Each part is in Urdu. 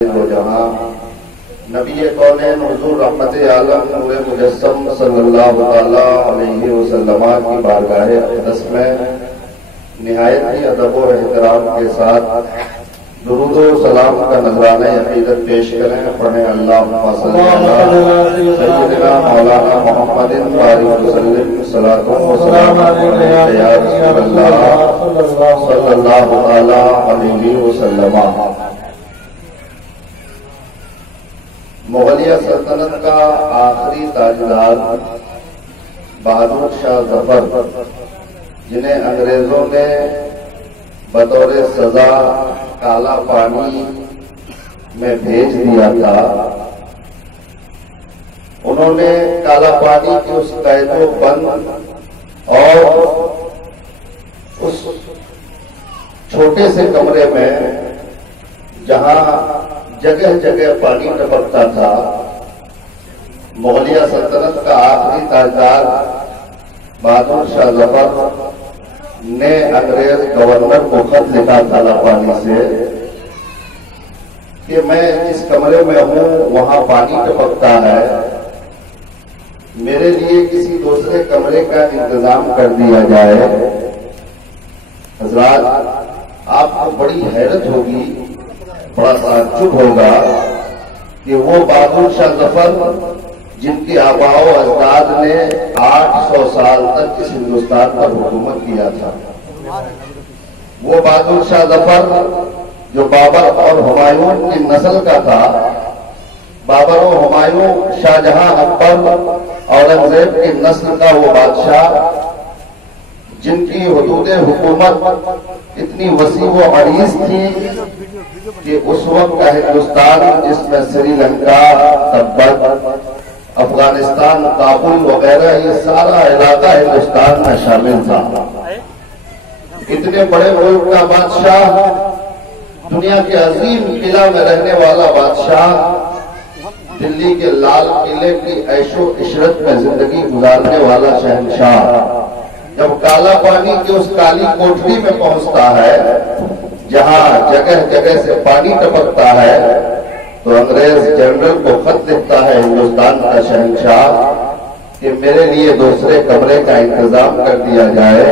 جہاں نبی کونین حضور رحمت عالم نور مجسم صلی اللہ تعالی علیہ وسلم کی بارگاہ اقدس میں نہایت ہی ادب و احترام کے ساتھ درود و سلام کا نذرانہ عقیدت پیش کریں. پڑھیں اللہم صلی علی سیدنا مولانا محمد بارک وسلم صلاۃ و سلام علیک یا رسول اللہ صلی اللہ تعالی علیہ وسلم. مغلیہ سلطنت کا آخری تاجدار بہادر شاہ ظفر، جنہیں انگریزوں نے بطور سزا کالا پانی میں بھیج دیا تھا، انہوں نے کالا پانی کے اس قید و بند اور اس چھوٹے سے کمرے میں جہاں جگہ جگہ پانی ٹپکتا تھا، مغلیہ سلطنت کا آخری تاجدار بہادر شاہ ظفر نے انگریز گورنر کو خط لکھا کالا پانی سے کہ میں جس کمرے میں ہوں وہاں پانی ٹپکتا ہے، میرے لیے کسی دوسرے کمرے کا انتظام کر دیا جائے. حضرات، آپ کو بڑی حیرت ہوگی، بڑا تعجب ہوگا کہ وہ بہادر شاہ ظفر جن کی آباء و اجداد نے 800 سال تک اس ہندوستان پر حکومت کیا تھا، وہ بہادر شاہ ظفر جو بابر اور ہمایوں کی نسل کا تھا، بابر و ہمایوں، شاہ جہاں، اکبر، اورنگزیب کی نسل کا وہ بادشاہ جن کی حدود حکومت اتنی وسیع و عریض تھی کہ اس وقت کا ہندوستان، جس میں سری لنکا، تبت، افغانستان، کابل وغیرہ یہ سارا علاقہ ہندوستان میں شامل تھا. اتنے بڑے ملک کا بادشاہ، دنیا کے عظیم قلعہ میں رہنے والا بادشاہ، دلی کے لال قلعے کی عیش و عشرت میں زندگی گزارنے والا شہنشاہ، جب کالا پانی کی اس کالی کوٹری میں پہنچتا ہے جہاں جگہ جگہ سے پانی ٹپکتا ہے، تو انگریز جنرل کو خط لکھتا ہے ہندوستان کا شہنشاہ کہ میرے لیے دوسرے کمرے کا انتظام کر دیا جائے.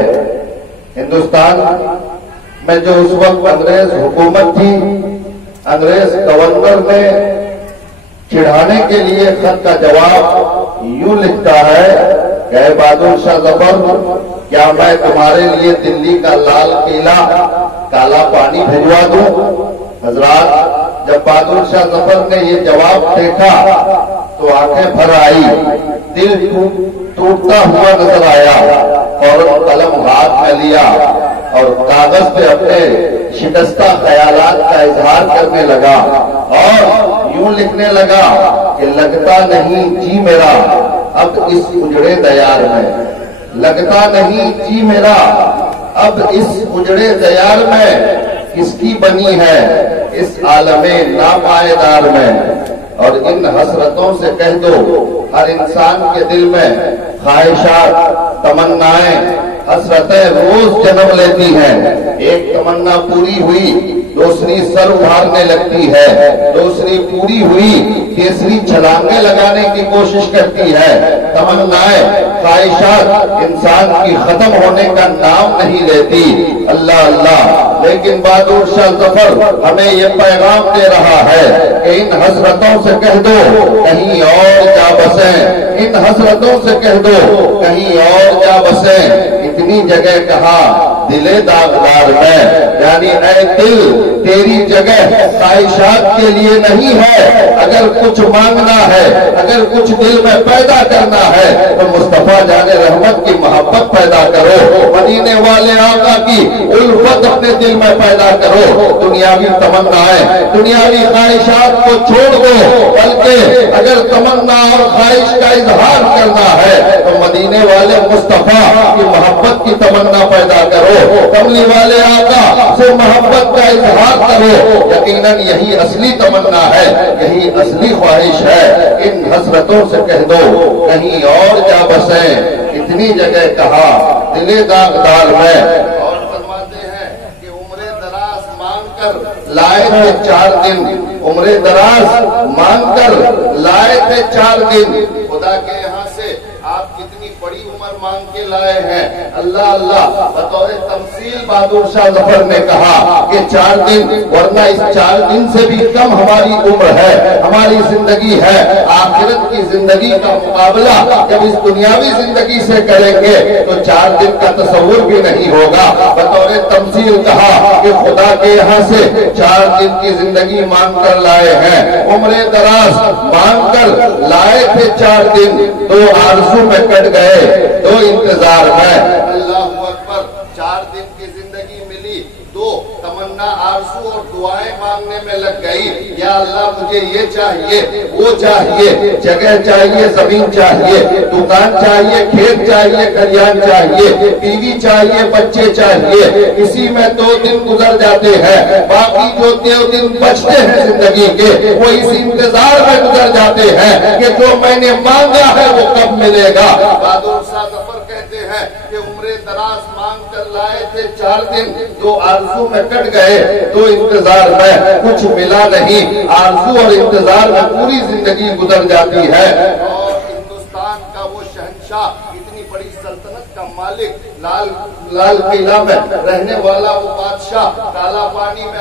ہندوستان میں جو اس وقت انگریز حکومت تھی، انگریز گورنر نے چڑھانے کے لیے خط کا جواب یوں لکھتا ہے کہ اے بہادر شاہ ظفر، کیا میں تمہارے لیے دلی کا لال قلعہ کالا پانی بھجوا دوں؟ حضرات، جب بہادر شاہ ظفر نے یہ جواب دیکھا تو آنکھیں بھر آئی، دل ٹوٹتا ہوا نظر آیا، اور قلم ہاتھ میں لیا اور کاغذ پہ اپنے شکستہ خیالات کا اظہار کرنے لگا اور یوں لکھنے لگا کہ لگتا نہیں جی میرا اب اس اجڑے دیار میں، لگتا نہیں جی میرا اب اس اجڑے دیار میں، کس کی بنی ہے اس عالم ناپائیدار میں. اور ان حسرتوں سے کہہ دو، ہر انسان کے دل میں خواہشات، تمنائیں، حسرتیں روز جنم لیتی ہیں. ایک تمنا پوری ہوئی دوسری سر ابھارنے لگتی ہے، دوسری پوری ہوئی تیسری چھلانگیں لگانے کی کوشش کرتی ہے. تمنائیں، خواہشات انسان کی ختم ہونے کا نام نہیں لیتی. اللہ اللہ. لیکن بہادر شاہ ظفر ہمیں یہ پیغام دے رہا ہے کہ ان حسرتوں سے کہہ دو کہیں اور جا بسیں، ان حسرتوں سے کہہ دو کہیں اور جا بسیں. اتنی جگہ کہا دل داغدار میں، یعنی اے دل، تیری جگہ خواہشات کے لیے نہیں ہے. اگر کچھ مانگنا ہے، اگر کچھ دل میں پیدا کرنا ہے تو مصطفیٰ جان رحمت کی محبت پیدا کرو، مدینے والے آقا کی الفت اپنے دل میں پیدا کرو. دنیاوی تمنائیں، دنیاوی خواہشات کو چھوڑ دو، بلکہ اگر تمنا اور خواہش کا اظہار کرنا ہے تو مدینے والے مصطفیٰ کی محبت کی تمنا پیدا کرو، کملی والے آقا سے محبت کا اظہار کرو. یقیناً یہی اصلی تمنا ہے، یہی اصلی خواہش ہے. ان حسرتوں سے کہہ دو کہیں اور جا بسیں، اتنی جگہ کہا دل داغدار میں. اور فرماتے ہیں کہ عمر دراز مانگ کر لائے تھے 4 دن، عمر دراز مانگ کر لائے تھے 4 دن، خدا کے یہاں سے آپ کتنی بڑی عمر مانگ کے لائے ہیں؟ اللہ اللہ، بطور تمثیل بہادر شاہ ظفر نے کہا کہ 4 دن، ورنہ اس 4 دن سے بھی کم ہماری عمر ہے، ہماری زندگی ہے۔ آخرت کی زندگی کا مقابلہ جب اس دنیاوی زندگی سے کریں گے تو 4 دن کا تصور بھی نہیں ہوگا۔ بطور تمثیل کہا کہ خدا کے یہاں سے 4 دن کی زندگی مانگ کر لائے ہیں، عمر دراز مانگ کر لائے تھے 4 دن، 2 آرزو میں کٹ گئے، 2 انتظار میں۔ اللہ اکبر، 4 دن کی زندگی ملی، 2 تمنا آرزو اور دعائیں مانگنے میں لگ گئی، یا اللہ مجھے یہ چاہیے، وہ چاہیے، جگہ چاہیے، زمین چاہیے، دکان چاہیے، کھیت چاہیے، کھلیان چاہیے، بیوی چاہیے، بچے چاہیے۔ اسی میں 2 دن گزر جاتے ہیں، باقی جو 2 دن بچتے ہیں زندگی کے وہ اس انتظار میں گزر جاتے ہیں کہ جو میں نے مانگا ہے وہ کب ملے گا۔ بہادر شاہ ظفر کہتے ہیں کہ عمر دراز مانگ کر لائے تھے 4 دن، 2 آرزو میں کٹ گئے، 2 انتظار میں، کچھ ملا نہیں۔ آرزو اور انتظار میں پوری زندگی گزر جاتی ہے، اور ہندوستان کا وہ شہنشاہ، اتنی بڑی سلطنت کا مالک، لال قلعہ میں رہنے والا وہ بادشاہ، کالا پانی میں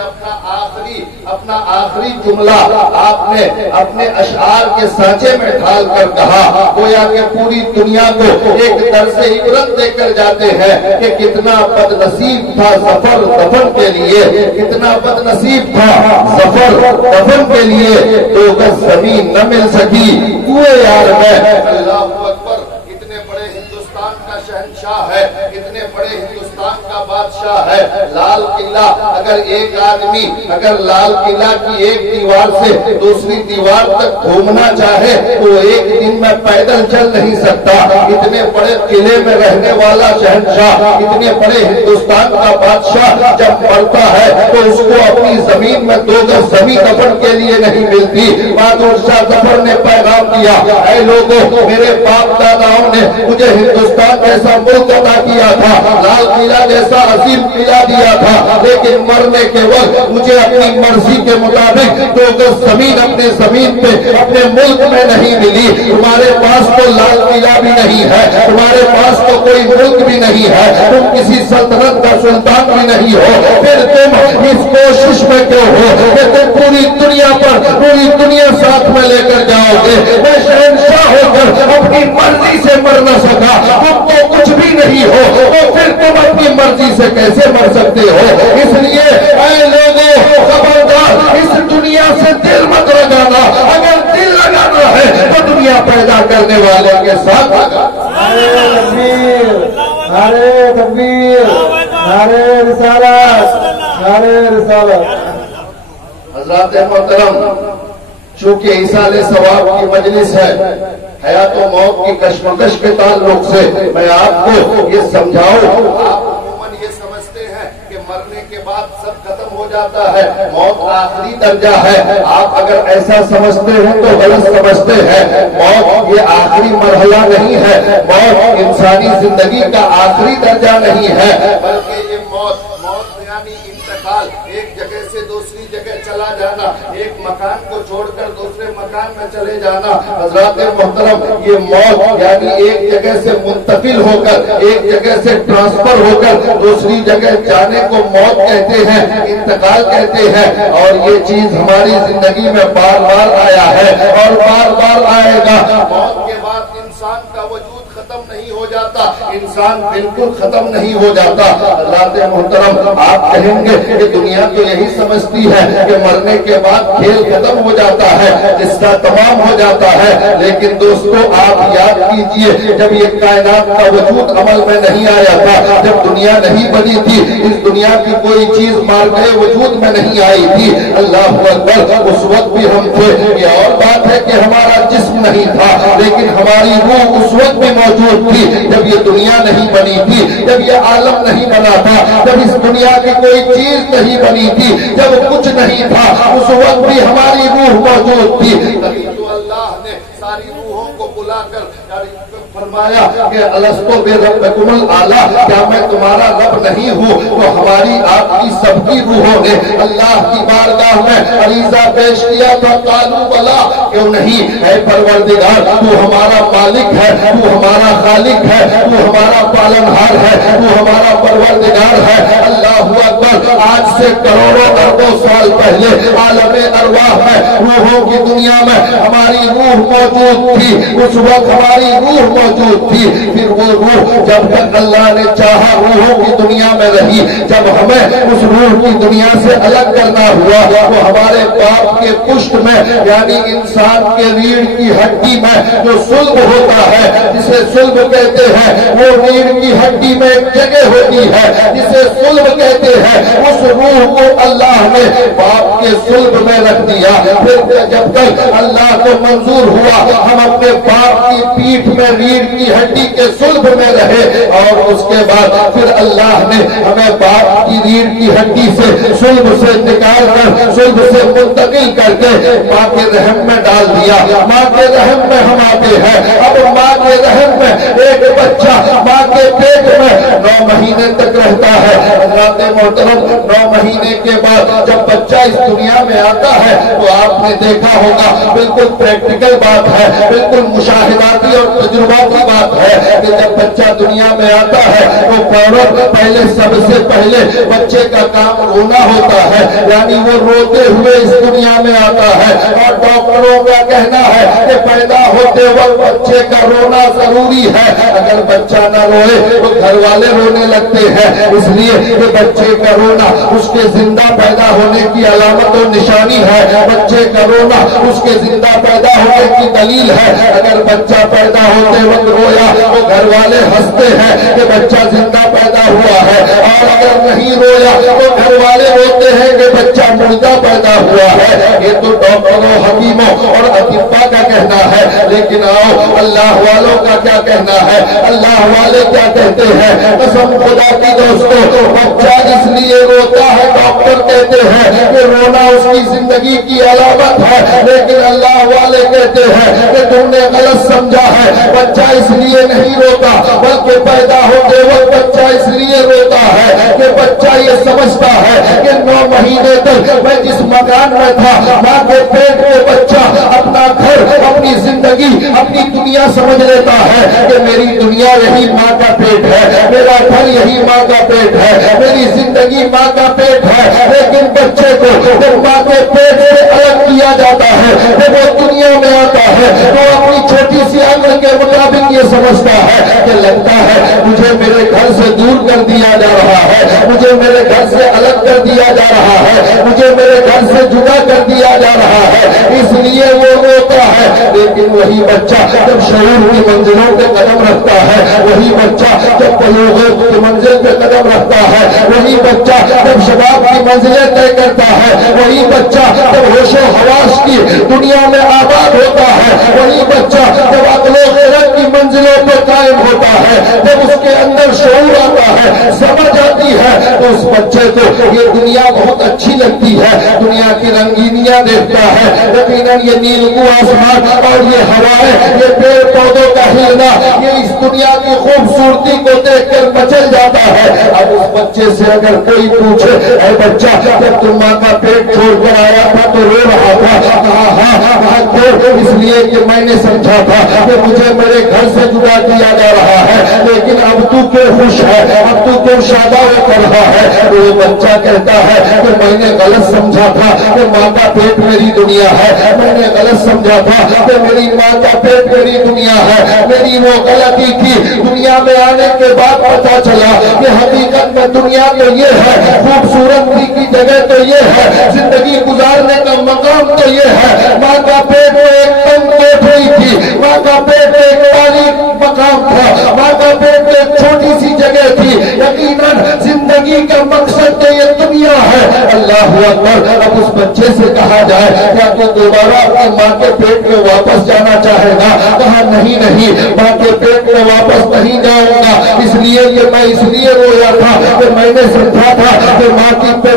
اپنا آخری جملہ آپ نے اپنے اشعار کے سانچے میں ڈھال کر کہا، گویا کہ پوری دنیا کو ایک طرز عبرت دے کر جاتے ہیں کہ کتنا بد نصیب تھا ظفر دفن کے لیے، کتنا بد نصیب تھا ظفر دفن کے لیے، 2 گز زمین نہ مل سکی کوئے یار میں۔ اللہ اکبر، اتنے بڑے ہندوستان کا شہنشاہ ہے، اتنے بڑے ہندوستان کا بادشاہ ہے، لال قلعہ، اگر ایک آدمی اگر لال قلعہ کی ایک دیوار سے دوسری دیوار تک گھومنا چاہے تو 1 دن میں پیدل چل نہیں سکتا۔ اتنے بڑے قلعے میں رہنے والا شہنشاہ، اتنے بڑے ہندوستان کا بادشاہ جب مرتا ہے تو اس کو اپنی زمین میں 2 گز زمین دفن کے لیے نہیں ملتی۔ بہادر شاہ ظفر نے پیغام دیا، اے لوگوں، میرے باپ داداؤں نے مجھے ہندوستان جیسا ملک عطا کیا تھا، لال قلعہ جیسا عظیم قلعہ دیا تھا، لیکن مرنے کے وقت مجھے اپنی مرضی کے مطابق 2 گز زمین اپنے زمین پہ اپنے ملک میں نہیں ملی۔ تمہارے پاس تو لال قلعہ بھی نہیں ہے، تمہارے پاس تو کوئی ملک بھی نہیں ہے، تم کسی سلطنت کا سلطان بھی نہیں ہو، پھر تم اس کوشش میں کیوں ہو کہ تم پوری دنیا پر پوری دنیا ساتھ میں لے کر جاؤ گے؟ میں شہنشاہ ہو کر اپنی مرضی سے مر نہ سکا، تم تو کچھ بھی نہیں ہو، تو پھر تم اپنی مرضی سے کیسے مر سکتے ہو؟ اس لیے اے لوگوں، خبردار، اس دنیا سے دل مت لگانا، اگر دل لگانا ہے تو دنیا پیدا کرنے والے کے ساتھ لگا۔ نعرے تکبیر، نعرے تکبیر، نعرے رسالت، نعرے رسالت۔ حضرات محترم، چونکہ ایصال ثواب کی مجلس ہے، حیات و موت کی کشمکش کے تعلق سے میں آپ کو یہ سمجھاؤں، آپ عموماً یہ سمجھتے ہیں کہ مرنے کے بعد سب ختم ہو جاتا ہے، موت آخری درجہ ہے۔ آپ اگر ایسا سمجھتے ہیں تو غلط سمجھتے ہیں۔ موت یہ آخری مرحلہ نہیں ہے، موت انسانی زندگی کا آخری درجہ نہیں ہے، بلکہ یہ موت یعنی انتقال، ایک جگہ سے دوسری جگہ چلا جانا، ایک مکان کو چھوڑ کر دوسرے مکان میں چلے جانا۔ حضرات محترم، یہ موت یعنی ایک جگہ سے منتقل ہو کر، ایک جگہ سے ٹرانسفر ہو کر دوسری جگہ جانے کو موت کہتے ہیں، انتقال کہتے ہیں، اور یہ چیز ہماری زندگی میں بار بار آیا ہے اور بار بار آئے گا۔ موت کے بعد انسان کا وجود ختم نہیں ہو جاتا، انسان بالکل ختم نہیں ہو جاتا۔ حضرات محترم، آپ کہیں گے کہ دنیا تو یہی سمجھتی ہے کہ مرنے کے بعد کھیل ختم ہو جاتا ہے، قصہ تمام ہو جاتا ہے، لیکن دوستو آپ یاد کیجئے، جب یہ کائنات کا وجود عمل میں نہیں آیا تھا، جب دنیا نہیں بنی تھی، اس دنیا کی کوئی چیز مار گئے وجود میں نہیں آئی تھی، اللہ اکبر، اس وقت بھی ہم تھے۔ یہ اور بات ہے کہ ہمارا جسم نہیں تھا، لیکن ہماری روح اس وقت بھی موجود تھی جب یہ دنیا نہیں بنی تھی، جب یہ عالم نہیں بنا تھا، جب اس دنیا کی کوئی چیز نہیں بنی تھی، جب کچھ نہیں تھا، اس وقت بھی ہماری روح موجود تھی۔ تو اللہ نے ساری روحوں کو بلا کر فرمایا کہ الستو بربکم الاعلی، کیا میں تمہارا رب نہیں ہوں؟ تو ہماری آپ کی سب کی روحوں نے اللہ کی بارگاہ میں عریضہ پیش کیا تھا، قالوا بلا، کیوں نہیں اے پروردگار، تو ہمارا مالک ہے، تو ہمارا خالق ہے، تو ہمارا پالنہار ہے، تو ہمارا پروردگار ہے۔ اللہ اکبر۔ آج سے کروڑوں اربوں سال پہلے عالم ارواح میں، روحوں کی دنیا میں ہماری روح موجود تھی، اس وقت ہماری روح موجود تھی، پھر وہ روح جب تک اللہ نے چاہا روحوں کی دنیا میں رہی، جب ہمیں اس روح کی دنیا سے الگ کرنا ہوا تو ہمارے باپ کے پشت میں یعنی انسان کے ریڑھ کی ہڈی میں جو صلب ہوتا ہے، جسے صلب کہتے ہیں، وہ ریڑھ کی ہڈی میں ایک جگہ ہوتی ہے جسے صلب کہتے ہیں، اس روح کو اللہ نے باپ کے صلب میں رکھ دیا۔ پھر جب تک اللہ کو منظور ہوا ہم اپنے باپ کی پیٹھ میں ریڑھ کی ہڈی کے صلب میں رہے، اور اس کے بعد پھر اللہ نے ہمیں باپ کی ریڑھ کی ہڈی سے صلب سے نکال کر صلب سے منتقل کر کے ماں کے رحم میں ڈال دیا۔ ماں کے رحم میں ہم آتے ہیں۔ اب ماں کے رحم میں ایک بچہ ماں کے پیٹ میں 9 مہینے تک رہتا ہے۔ حضرات محترم، 9 مہینے کے بعد جب بچہ اس دنیا میں آتا ہے تو آپ نے دیکھا ہوگا، بالکل پریکٹیکل بات ہے، بالکل مشاہداتی اور تجرباتی بات ہے کہ جب بچہ دنیا میں آتا ہے تو فوراً پہلے سب سے پہلے بچے کا کام رونا ہوتا ہے، یعنی وہ روتے ہوئے اس دنیا میں آتا ہے، اور ڈاکٹروں کا کہنا ہے کہ پیدا ہوتے وقت بچے کا رونا ضروری ہے، اگر بچہ نہ روئے تو گھر والے رونے لگتے ہیں، اس لیے کہ بچے کا رونا اس کے زندہ پیدا ہونے کی علامت و نشانی ہے، بچے کا رونا اس کے زندہ پیدا ہونے کی دلیل ہے۔ اگر بچہ پیدا ہوتے وقت رویا تو گھر والے ہنستے ہیں کہ بچہ زندہ پیدا ہوا ہے، اور اگر نہیں رویا تو گھر والے روتے ہیں کہ بچہ مردہ پیدا ہوا ہے۔ یہ تو ڈاکٹروں، حکیموں اور اطباء کا کہنا ہے، لیکن آؤ اللہ والوں کا کیا کہنا ہے؟ اللہ والے کیا کہتے ہیں؟ قسم خدا کی دوستو، بچہ اس لیے روتا ہے، ڈاکٹر کہتے ہیں کہ رونا اس کی زندگی کی علامت ہے، لیکن اللہ والے کہتے ہیں کہ تم نے غلط سمجھا ہے، بچہ اس لیے نہیں روتا بلکہ پیدا ہوتے وقت بچہ اس لیے روتا ہے کہ بچہ یہ سمجھتا ہے کہ 9 مہینے تک میں جس مکان میں تھا، ماں کے پیٹ میں بچہ اپنا گھر، اپنی زندگی، اپنی دنیا سمجھ لیتا ہے کہ میری دنیا یہی ماں کا پیٹ ہے، میرا گھر یہی ماں کا پیٹ ہے، میری زندگی ماں کا پیٹ ہے۔ لیکن بچے کو جب ماں کے پیٹ سے الگ کیا جاتا ہے، جب وہ دنیا میں آتا ہے تو اپنی چھوٹی سی عقل کے مطابق یہ سمجھتا ہے کہ لگتا ہے مجھے میرے گھر سے دور کر دیا جا رہا ہے، مجھے میرے گھر سے الگ کر دیا جا رہا ہے، مجھے میرے گھر سے جدا کر دیا جا رہا ہے، اس لیے وہ روتا ہے۔ لیکن وہی بچہ جب شعور کی منزلوں پہ قدم رکھتا ہے، وہی بچہ جب بلوغت کی منزل پہ قدم رکھتا ہے، وہی بچہ جب شباب کی منزلیں طے کرتا ہے، وہی بچہ جب ہوش و حواس کی دنیا میں آباد ہوتا ہے، وہی بچہ جب عقل و خرد کی منزلوں پہ قائم ہوتا ہے، جب اس کے اندر شعور آتا ہے، سمجھ آتی ہے، تو اس بچے کو یہ دنیا بہت اچھی لگتی ہے، دنیا کی رنگینیاں دیکھتا ہے، یقیناً یہ نیلگوں آسمان اور یہ ہوائیں، یہ پیڑ پودوں کا ہلنا، یہ اس دنیا کی خوبصورتی کو دیکھ کر مچل جاتا ہے۔ اب اس بچے سے اگر کوئی پوچھے، اے بچہ جب تم ماں کا پیٹ چھوڑ کر آیا تھا تو رو رہا تھا؟ کہا ہاں کیوں؟ اس لیے کہ میں نے سمجھا تھا کہ مجھے میرے گھر سے جدا کیا جا رہا ہے، لیکن اب تو کیوں خوش ہے، اب تو کیوں شاداب کر رہا ہے؟ تو وہ بچہ کہتا ہے کہ میں نے غلط سمجھا تھا کہ ماں کا پیٹ میری دنیا ہے، میں نے غلط سمجھا تھا کہ میری ماں کا پیٹ میری دنیا ہے، میری وہ غلطی تھی۔ دنیا میں آنے کے بعد پتا چلا کہ حقیقت میں دنیا تو یہ ہے، خوبصورتی کی جگہ تو یہ ہے، زندگی گزارنے کا مقام تو یہ ہے۔ ماں کا پیٹ میں ایک کم کوٹھری تھی، ماں کا پیٹ میں ایک پانی مقام تھا، ماں کا پیٹ میں ایک چھوٹی سی جگہ تھی۔ یقیناً زندگی کا مقصد تو یہ دنیا ہے۔ اللہ اکبر۔ اب اس بچے سے کہا جائے کیا تو دوبارہ اپنی ماں کے پیٹ میں واپس جانا چاہے گا؟ کہا نہیں، ماں کے پیٹ میں واپس نہیں جاؤں گا، اس لیے کہ میں اس لیے رویا تھا کہ میں نے سمجھا تھا کہ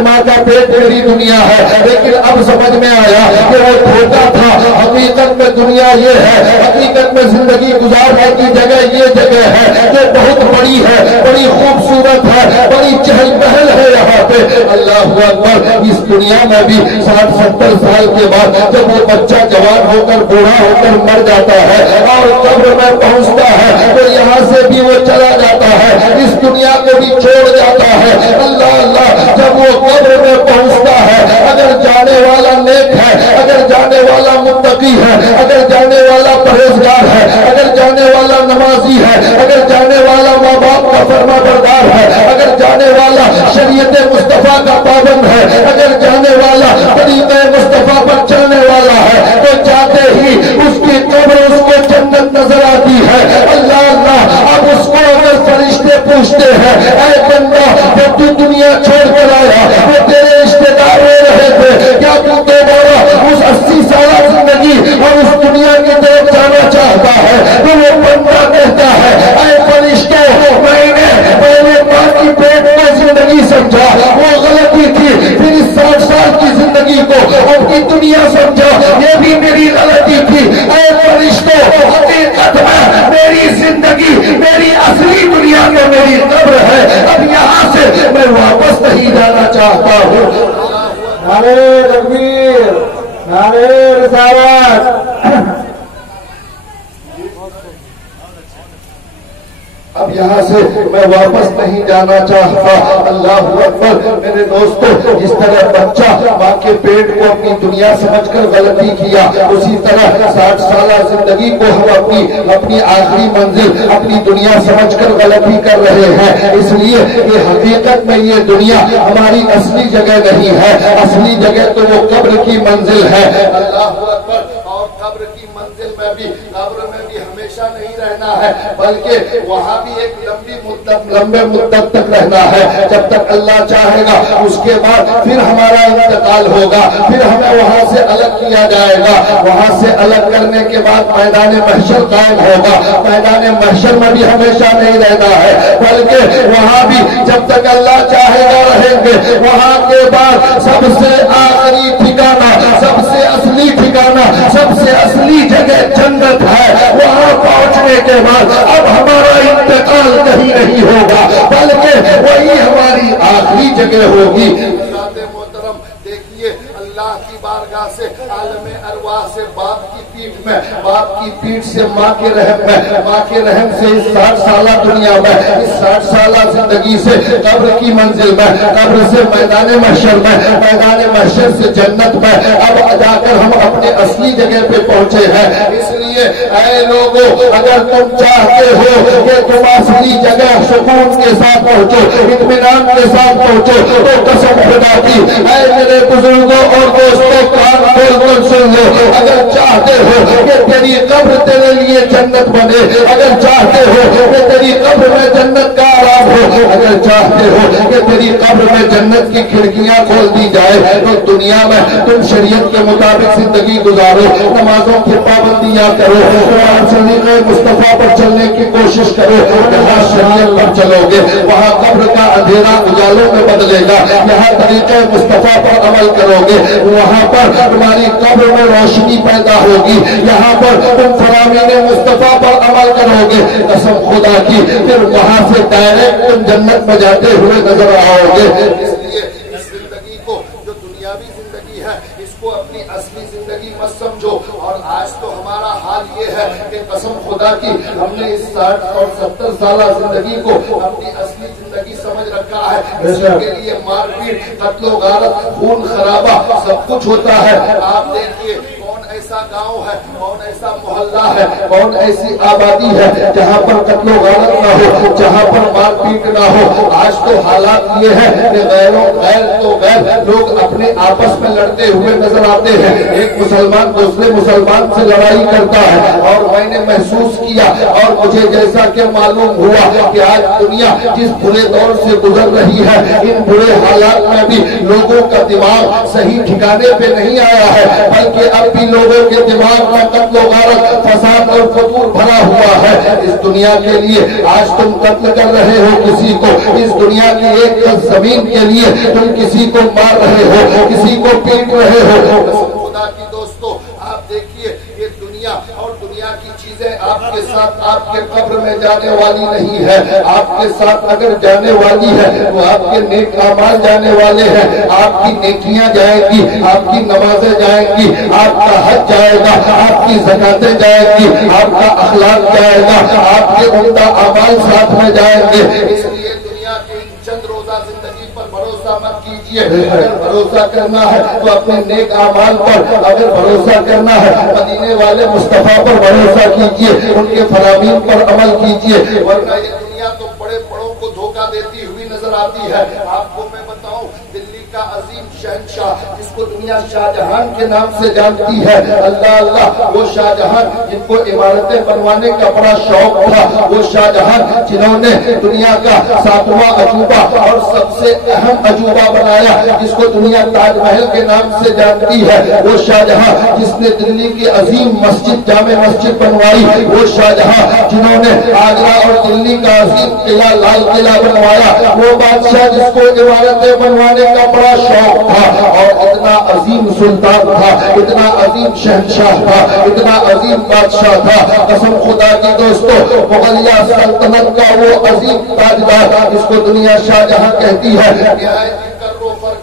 ماں کا پیٹ میری دنیا ہے، لیکن اب سمجھ میں آیا کہ وہ دھوکا تھا، حقیقت میں دنیا یہ ہے، حقیقت میں زندگی گزارنے کی جگہ یہ جگہ ہے جو بہت بڑی ہے، بڑی خوبصورت ہے، بڑی چہل پہل ہے یہاں پہ۔ اللہ اکبر، اس دنیا میں بھی 60-70 سال کے بعد جب وہ بچہ جوان ہو کر بوڑھا ہو کر مر جاتا ہے اور قبر میں پہنچتا ہے تو یہاں سے بھی وہ چلا جاتا ہے، اس دنیا کو بھی چھوڑ جاتا ہے۔ اللہ اللہ، جب وہ قبر میں پہنچتا ہے، اگر جانے والا نیک ہے، اگر جانے والا متقی ہے، اگر جانے والا پرہیزگار ہے، اگر جانے والا نمازی ہے، اگر جانے والا ماں باپ کا فرما بردار ہے، اگر جانے والا شریعت مصطفیٰ کا پابند ہے، اگر جانے والا طریقہ مصطفیٰ پر چلنے والا ہے، تو جاتے ہی اس کی قبر اس کو جنت نظر آتی ہے۔ اللہ اللہ، اب اس کو اگر فرشتے پوچھتے ہیں، اے بندہ جب تو دنیا چھوڑ کر آیا وہ تیرے رشتے دار رو رہے تھے، کیا تو دوبارہ اس 80 سالہ زندگی اور اس دنیا کی طرف جانا چاہتا ہے؟ تو وہ بندہ کہتا ہے، اے فرشتوں، میں نے پہلے ماں کی پیٹ میں زندگی سمجھا، وہ غلطی تھی، پھر اس 60 سال کی زندگی کو اب کی دنیا سمجھا، یہ بھی میری غلطی تھی۔ اے فرشتوں، حقیقت میں میری زندگی، میری اصلی دنیا میں میری قبر ہے، اب یہاں سے میں واپس نہیں جانا چاہتا ہوں۔ نعرہ تکبیر، نعرہ رسالت۔ اب یہاں سے میں واپس نہیں جانا چاہتا۔ اللہ اکبر، میرے دوستو، جس طرح بچہ ماں کے پیٹ کو اپنی دنیا سمجھ کر غلطی کیا، اسی طرح 60 سالہ زندگی کو ہم اپنی آخری منزل، اپنی دنیا سمجھ کر غلطی کر رہے ہیں۔ اس لیے یہ حقیقت میں یہ دنیا ہماری اصلی جگہ نہیں ہے، اصلی جگہ تو وہ قبر کی منزل ہے۔ اللہ اکبر، اور قبر کی منزل میں بھی، قبر میں بھی ہمیشہ نہیں رہنا ہے، بلکہ وہاں بھی ایک لمبے مدت تک رہنا ہے، جب تک اللہ چاہے گا۔ اس کے بعد پھر ہمارا انتقال ہوگا، پھر ہمیں وہاں سے الگ کیا جائے گا۔ وہاں سے الگ کرنے کے بعد میدان محشر قائم ہوگا۔ میدان محشر میں بھی ہمیشہ نہیں رہنا ہے، بلکہ وہاں بھی جب تک اللہ چاہے گا رہیں گے۔ وہاں کے بعد سب سے آخری ٹھکانہ، سب سے اصلی ٹھکانہ، سب سے اصلی جگہ جنت ہے۔ وہاں پہنچنے کے بعد اب ہمارا انتقال کہیں نہیں ہوگا، بلکہ وہی ہماری آخری جگہ ہوگی۔ محترم دیکھیے، اللہ کی بارگاہ سے، عالم ارواح سے، باپ کی پیٹھ میں، باپ کی پیٹھ سے ماں کے رحم میں، ماں کے رحم سے اس 60 سالہ دنیا میں، اس 60 سالہ زندگی سے قبر کی منزل میں، قبر سے میدان محشر میں، میدان محشر سے جنت میں، اب جا کر ہم اپنے اصلی جگہ پہ پہنچے ہیں۔ اس لیے اے لوگوں، اگر تم چاہتے ہو کہ تم اصلی جگہ سکون کے ساتھ پہنچو، اطمینان کے ساتھ پہنچو، تو قسم خدا کی، اے میرے بزرگوں اور دوستوں، کان کھول کر سن لو، اگر چاہتے ہو کہ تیری قبر تیرے لیے جنت بنے، اگر چاہتے ہو کہ تیری قبر میں جنت کا آرام ہو، اگر چاہتے ہو کہ تیری قبر میں جنت کی کھڑکیاں کھول دی جائے، تو دنیا میں تم شریعت کے مطابق زندگی گزارو، نمازوں کی پابندیاں کرو، طریقہ مصطفیٰ پر چلنے کی کوشش کرو۔ جہاں شریعت پر چلو گے وہاں قبر کا اندھیرا اجالوں میں بدلے گا، یہاں طریقہ مصطفیٰ پر عمل کرو گے وہاں پر تمہاری قبر میں روشنی پیدا ہوگی، یہاں پر تم فرامین مصطفیٰ پر عمل کرو گے، قسم خدا کی، پھر وہاں سے ڈائریکٹ تم جنت میں جاتے ہوئے نظر آؤ گے۔ اس لیے اس زندگی کو، جو دنیاوی زندگی ہے، اس کو اپنی اصلی زندگی مت سمجھو۔ اور آج تو ہمارا حال یہ ہے کہ قسم خدا کی ہم نے اس 60 اور 70 سالہ زندگی کو اپنی اصلی زندگی سمجھ رکھا ہے۔ اس کے لیے مار پیٹ، قتل و غارت، خون خرابہ سب کچھ ہوتا ہے۔ آپ دیکھیے کون ایسا گاؤں ہے، کون ایسا محلہ ہے، کون ایسی آبادی ہے جہاں پر قتل و غارت نہ ہو، جہاں پر مار پیٹ نہ ہو۔ آج تو حالات یہ ہے کہ غیر تو غیر لوگ اپنے آپس میں لڑتے ہوئے نظر آتے ہیں۔ ایک مسلمان دوسرے مسلمان سے لڑائی کرتا ہے، اور میں نے محسوس کیا اور مجھے جیسا کہ معلوم ہوا کہ آج دنیا جس برے دور سے گزر رہی ہے، ان برے حالات میں بھی لوگوں کا دماغ صحیح ٹھکانے پہ نہیں آیا ہے، بلکہ اب بھی لوگوں کے دماغ میں قتل و غارت، فساد اور فتور بھرا ہوا ہے۔ اس دنیا کے لیے آج تم قتل کر رہے ہو کسی کو، اس دنیا کی ایک زمین کے لیے تم کسی کو مار رہے ہو، کسی کو پیٹ رہے ہو۔ خدا کی دوستو، دوستو آپ دیکھیے یہ دنیا اور دنیا کی چیزیں آپ کے ساتھ آپ کے قبر میں جانے والی نہیں ہے. آپ کے ساتھ اگر جانے والی ہے تو آپ کے نیک اعمال جانے والے ہیں. آپ کی نیکیاں جائیں گی, آپ کی نمازیں جائیں گی, آپ کا حج جائے گا, آپ کی زکاتیں جائیں گی, آپ کا اخلاق جائے گا, آپ کے عمدہ اعمال ساتھ میں جائیں گے. اس لیے دنیا کے چند روزہ زندگی پر بھروسہ مت کیجیے. اگر بھروسہ کرنا ہے تو اپنے نیک اعمال پر, اگر بھروسہ کرنا ہے مدینے والے مصطفیٰ پر بھروسہ کیجیے, ان کے فرامین پر عمل کیجیے. ورنہ یہ دنیا تو بڑے بڑوں کو دھوکہ دیتی ہوئی نظر آتی ہے. آپ کو میں بتاؤں دلی کا عظیم شہنشاہ جس کو دنیا شاہ جہان کے نام سے جانتی ہے, اللہ اللہ, وہ شاہ جہان جن کو عمارتیں بنوانے کا بڑا شوق تھا, وہ شاہ جہان جنہوں نے دنیا کا 7واں عجوبہ اور سب سے اہم عجوبہ بنایا جس کو دنیا تاج محل کے نام سے جانتی ہے, وہ شاہ جہاں جس نے دلی کی عظیم مسجد جامع مسجد بنوائی, وہ شاہ جہاں جنہوں نے آگرہ اور دلی کا عظیم قلعہ لال قلعہ بنوایا, وہ بادشاہ جس کو عمارتیں بنوانے کا بڑا شوق تھا اور اتنا عظیم سلطان تھا, اتنا عظیم شہنشاہ تھا, اتنا عظیم بادشاہ تھا. قسم خدا کی دوستو مغلیہ سلطنت کا وہ عظیم تاجدار جس کو دنیا شاہ جہاں کہتی ہے,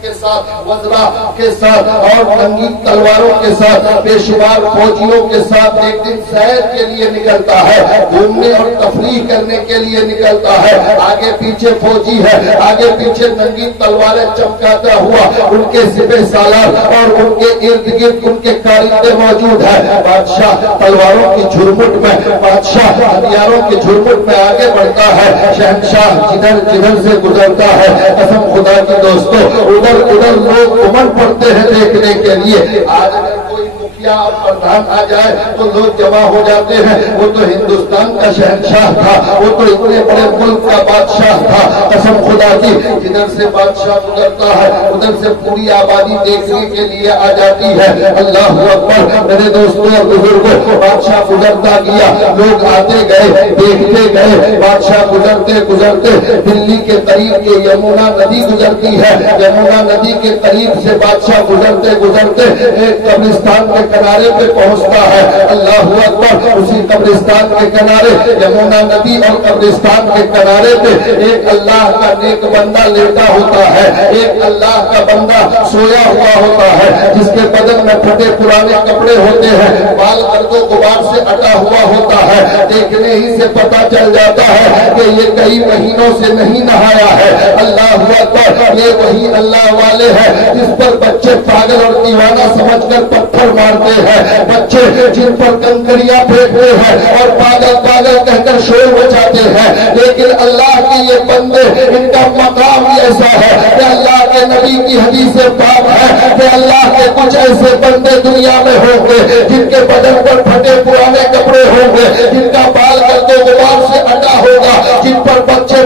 کے ساتھ وزراء کے ساتھ اور ننگی تلواروں کے ساتھ بے شمار فوجیوں کے ساتھ ایک دن سیر کے لیے نکلتا ہے, گھومنے اور تفریح کرنے کے لیے نکلتا ہے. آگے پیچھے فوجی ہے, آگے پیچھے ننگی تلواریں چمکاتا ہوا ان کے سپہ سالار اور ان کے ارد گرد ان کے کارندے موجود ہے. بادشاہ تلواروں کی جھرمٹ میں, بادشاہ ہتھیاروں کی جھرمٹ میں آگے بڑھتا ہے, شہنشاہ جدھر جدھر سے گزرتا ہے قسم خدا کی دوستو ادھر ادھر لوگ عمر پڑتے ہیں دیکھنے کے لیے. آج اگر کوئی مکھیا اور پردھان آ جائے تو لوگ جمع ہو جاتے ہیں. وہ تو ہندوستان کا شہنشاہ تھا, وہ تو اتنے بڑے ملک کا بادشاہ تھا. قسم خدا کی جدھر سے بادشاہ گزرتا ہے ادھر سے پوری آبادی دیکھنے کے لیے آ جاتی ہے. اللہ اکبر میرے دوستوں اور بزرگوں, بادشاہ گزرتا گیا, لوگ آتے گئے دیکھتے گئے. بادشاہ گزرتے گزرتے دلی کے قریب یہ یمنا ندی گزرتی ہے. یمنا ندی کے قریب سے بادشاہ گزرتے گزرتے ایک قبرستان کے کنارے پہ پہنچتا ہے. اللہ اکبر, اسی قبرستان کے کنارے یمنا ندی اور قبرستان کے کنارے پہ ایک اللہ کا نیک بندہ لیٹا ہوتا ہے, ایک اللہ کا بندہ سویا ہوا ہوتا ہے جس کے بدن میں پھٹے پرانے کپڑے ہوتے ہیں, بال گرد و غبار سے اٹا ہوا ہوتا ہے. دیکھنے ہی سے پتا چل جاتا ہے کہ یہ کئی مہینوں سے نہیں نہایا ہے. اللہ اکبر, یہ وہی اللہ والے ہیں جس پر بچے پاگل اور دیوانہ سمجھ کر پتھر مارتے ہیں, بچے جن پر کنکریاں پھینکتے ہیں اور پاگل پاگل کہہ کر شور مچاتے ہیں. لیکن اللہ کے یہ بندے, ان کا مقام ایسا ہے کہ اللہ کے نبی کی حدیث پاک ہے کہ اللہ کے کچھ ایسے بندے دنیا میں ہوں گے جن کے بدن پر پھٹے پرانے کپڑے ہوں گے, جن کا بال گرد و غبار سے اٹا ہوگا, جن پر بچے